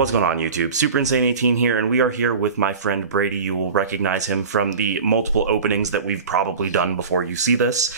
What's going on, YouTube? Super Insane 18 here, and we are here with my friend Brady. You will recognize him from the multiple openings that we've probably done before you see this.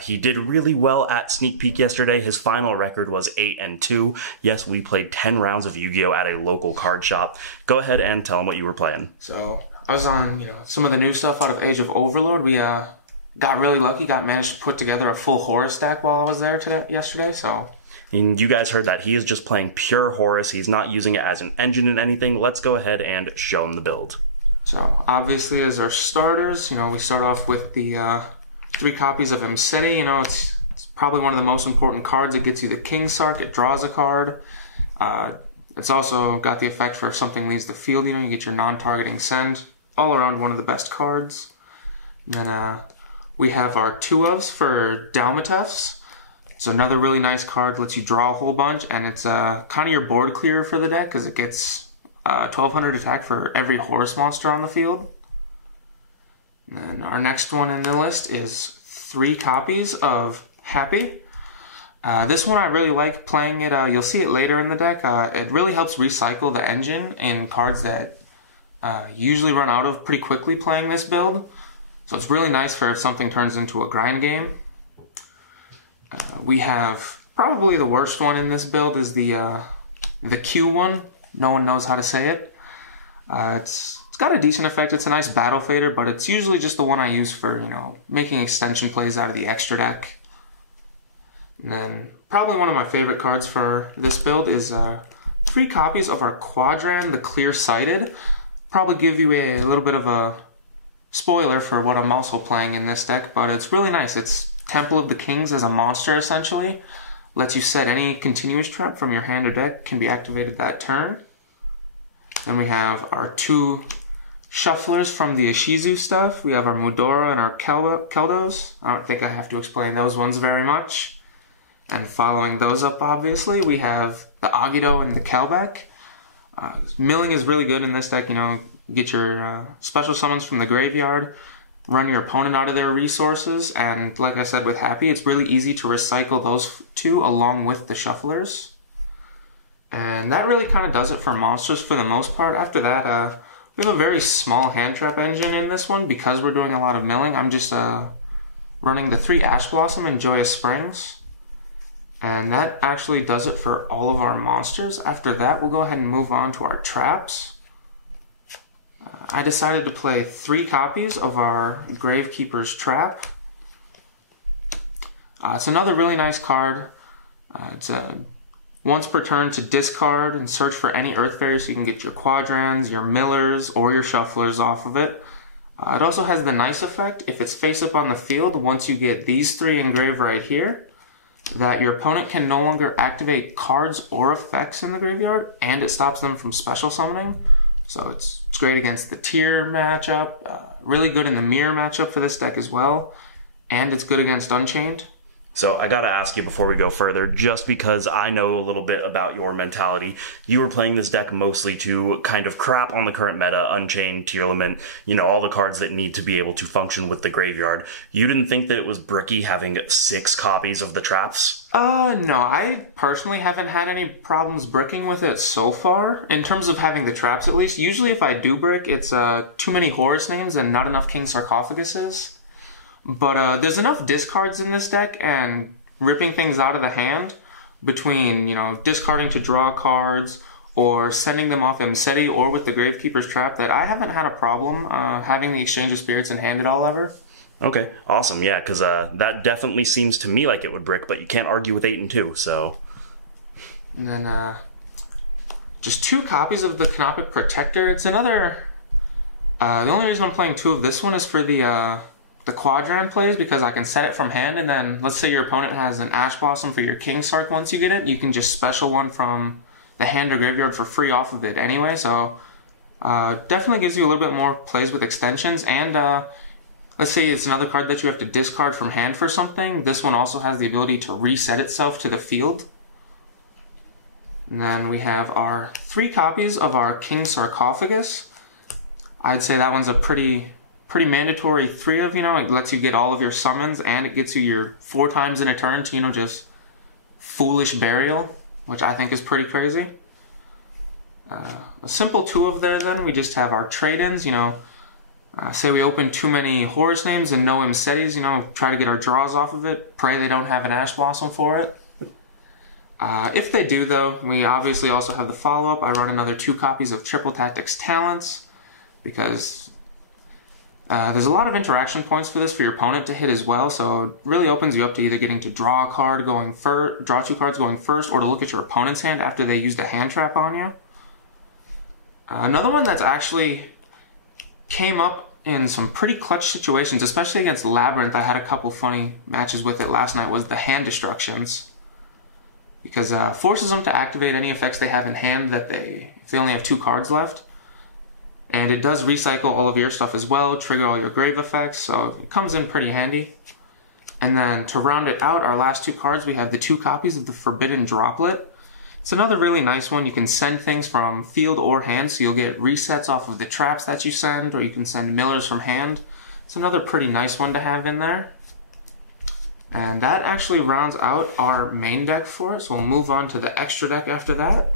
He did really well at Sneak Peek yesterday. His final record was 8-2. Yes, we played 10 rounds of Yu-Gi-Oh! At a local card shop. Go ahead and tell him what you were playing. So, I was on, some of the new stuff out of Age of Overlord. We got really lucky, managed to put together a full Horus deck while I was there yesterday, so... And you guys heard that. He is just playing pure Horus. He's not using it as an engine in anything. Let's go ahead and show him the build. So, obviously, as our starters, we start off with the 3 copies of Imseti. It's probably one of the most important cards. It gets you the King Sark. It draws a card. It's also got the effect for if something leaves the field, you get your non-targeting send. All around one of the best cards. And then we have our 2-ofs for Dalmatefs. It's another really nice card, lets you draw a whole bunch, and it's kind of your board clearer for the deck because it gets 1200 attack for every Horus monster on the field. And then our next one in the list is 3 copies of Happy. This one I really like playing it. You'll see it later in the deck. It really helps recycle the engine in cards that usually run out of pretty quickly playing this build. So it's really nice for if something turns into a grind game. We have probably the worst one in this build is the Q one. No one knows how to say it. It's got a decent effect. It's a nice battle fader, but it's usually just the one I use for making extension plays out of the extra deck. And then probably one of my favorite cards for this build is 3 copies of our Quadran, the Clear Sighted. Probably give you a little bit of a spoiler for what I'm also playing in this deck, but it's really nice. It's Temple of the Kings as a monster, essentially. Lets you set any continuous trap from your hand or deck, can be activated that turn. Then we have our 2 shufflers from the Ishizu stuff. We have our Mudora and our Keldos. I don't think I have to explain those ones very much. And following those up, obviously, we have the Agido and the Kelbeck. Milling is really good in this deck. Get your special summons from the graveyard, run your opponent out of their resources, and like I said with Happy, it's really easy to recycle those 2 along with the shufflers. And that really kind of does it for monsters for the most part. After that, we have a very small hand trap engine in this one because we're doing a lot of milling. I'm just running the 3 Ash Blossom and Joyous Springs. And that actually does it for all of our monsters. After that, we'll go ahead and move on to our traps. I decided to play 3 copies of our Gravekeeper's Trap. It's another really nice card. It's once per turn to discard and search for any Earth Fairy so you can get your Quadrans, your Millers, or your Shufflers off of it. It also has the nice effect, if it's face up on the field, once you get these 3 engraved right here, that your opponent can no longer activate cards or effects in the graveyard, and it stops them from special summoning. So it's great against the tier matchup, really good in the mirror matchup for this deck as well, and it's good against Unchained. So I gotta ask you before we go further, just because I know a little bit about your mentality, you were playing this deck mostly to kind of crap on the current meta, Unchained, Tearlament, all the cards that need to be able to function with the graveyard. You didn't think that it was bricky having 6 copies of the traps? No, I personally haven't had any problems bricking with it so far, in terms of having the traps at least. Usually if I do brick, it's too many Horus names and not enough King Sarcophaguses. But there's enough discards in this deck and ripping things out of the hand between, discarding to draw cards or sending them off Imseti or with the Gravekeeper's Trap that I haven't had a problem having the Exchange of Spirits in hand at all ever. Okay, awesome, yeah, because that definitely seems to me like it would brick, but you can't argue with 8-2, so... And then, just 2 copies of the Canopic Protector. It's another... the only reason I'm playing 2 of this one is for the Quadran plays, because I can set it from hand, and then let's say your opponent has an Ash Blossom for your King Sark once you get it, you can just special one from the hand or graveyard for free off of it anyway, so definitely gives you a little bit more plays with extensions, and let's say it's another card that you have to discard from hand for something, this one also has the ability to reset itself to the field. And then we have our 3 copies of our King Sarcophagus. I'd say that one's a pretty mandatory 3 of, it lets you get all of your summons, and it gets you your 4 times in a turn to, just Foolish Burial, which I think is pretty crazy. A simple 2 of there then, we just have our trade-ins, you know. Say we open too many Horus names and no Imsetis, you know, try to get our draws off of it. Pray they don't have an Ash Blossom for it. If they do, though, we obviously also have the follow-up. I run another 2 copies of Triple Tactics Talents because there's a lot of interaction points for this for your opponent to hit as well, so it really opens you up to either getting to draw a card going first, draw 2 cards going first, or to look at your opponent's hand after they used a hand trap on you. Another one that's actually came up in some pretty clutch situations, especially against Labyrinth. I had a couple funny matches with it last night, was the hand destructions. Because forces them to activate any effects they have in hand if they only have 2 cards left. And it does recycle all of your stuff as well, trigger all your grave effects, so it comes in pretty handy. And then to round it out, our last 2 cards, we have the 2 copies of the Forbidden Droplet. It's another really nice one. You can send things from field or hand, so you'll get resets off of the traps that you send, or you can send millers from hand. It's another pretty nice one to have in there. And that actually rounds out our main deck for it, so we'll move on to the extra deck after that.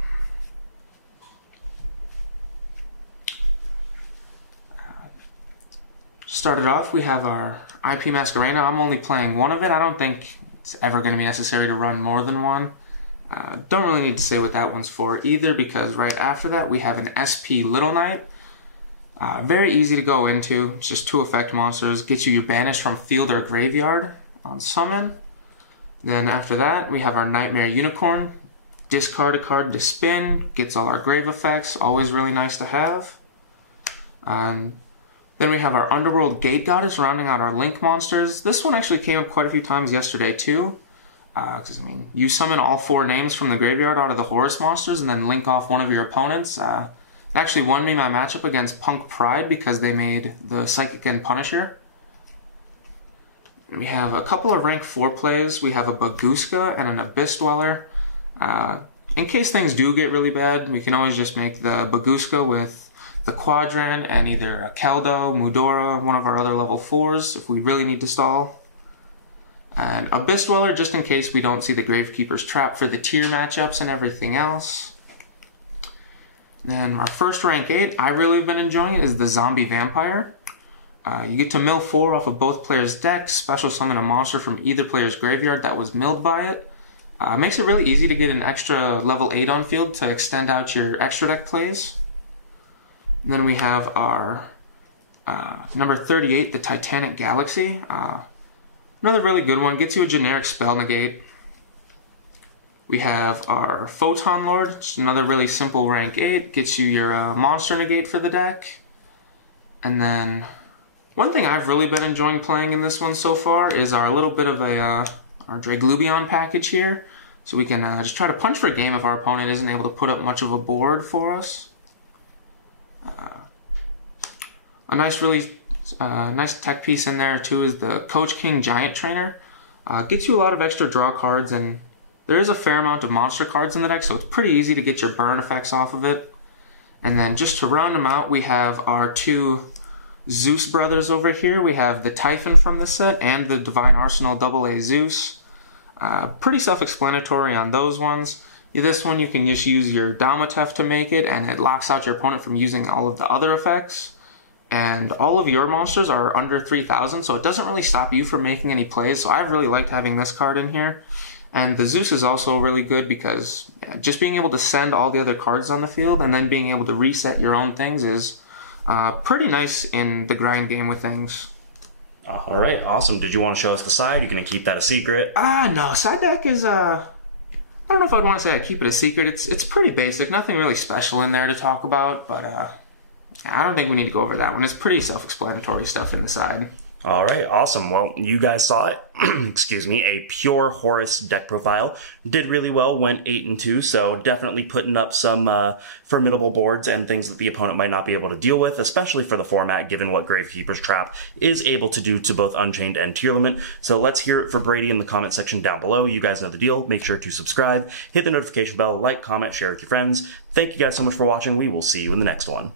Started off, we have our IP Masquerena. I'm only playing 1 of it. I don't think it's ever going to be necessary to run more than 1. Don't really need to say what that one's for either, because right after that we have an SP Little Knight. Very easy to go into. It's just 2 effect monsters. Gets you your banished from field or graveyard on summon. Then after that we have our Nightmare Unicorn. Discard a card to spin. Gets all our grave effects. Always really nice to have. Then we have our Underworld Gate Goddess rounding out our Link monsters. This one actually came up quite a few times yesterday too. Because, I mean, you summon all 4 names from the graveyard out of the Horus monsters and then link off one of your opponents. It actually won me my matchup against Punk Pride because they made the Psychic End Punisher. And we have a couple of rank 4 plays. We have a Baguska and an Abyss Dweller. In case things do get really bad, we can always just make the Baguska with the Quadrant and either a Keldo, Mudora, one of our other level 4s if we really need to stall. And Abyss Dweller just in case we don't see the Gravekeeper's Trap for the tier matchups and everything else. Then our first rank 8, I really have been enjoying it, is the Zombie Vampire. You get to mill 4 off of both players' decks, special summon a monster from either player's graveyard that was milled by it. Makes it really easy to get an extra level 8 on field to extend out your extra deck plays. And then we have our number 38, the Titanic Galaxy. Another really good one, gets you a generic spell negate. We have our Photon Lord, just another really simple rank 8, gets you your monster negate for the deck. And then, one thing I've really been enjoying playing in this one so far is our little bit of our Draglubion package here. So we can just try to punch for a game if our opponent isn't able to put up much of a board for us. A nice nice tech piece in there too is the Coach King Giant Trainer. Gets you a lot of extra draw cards, and there is a fair amount of monster cards in the deck, so it's pretty easy to get your burn effects off of it. And then just to round them out, we have our 2 Zeus brothers over here. We have the Typhon from the set and the Divine Arsenal AA Zeus. Pretty self-explanatory on those ones. This one you can just use your Dalmatef to make it, and it locks out your opponent from using all of the other effects. And all of your monsters are under 3,000, so it doesn't really stop you from making any plays. So I've really liked having this card in here. And the Zeus is also really good because just being able to send all the other cards on the field and then being able to reset your own things is pretty nice in the grind game with things. Alright, awesome. Did you want to show us the side? You're going to keep that a secret? No, side deck is, I don't know if I'd want to say I keep it a secret. It's pretty basic, nothing really special in there to talk about, but I don't think we need to go over that one. It's pretty self-explanatory stuff in the side. Alright, awesome. Well, you guys saw it. Excuse me, a pure Horus deck profile. Did really well, went 8-2, so definitely putting up some formidable boards and things that the opponent might not be able to deal with, especially for the format, given what Gravekeeper's Trap is able to do to both Unchained and Tier Limit. So let's hear it for Brady in the comment section down below. You guys know the deal. Make sure to subscribe, hit the notification bell, like, comment, share with your friends. Thank you guys so much for watching. We will see you in the next one.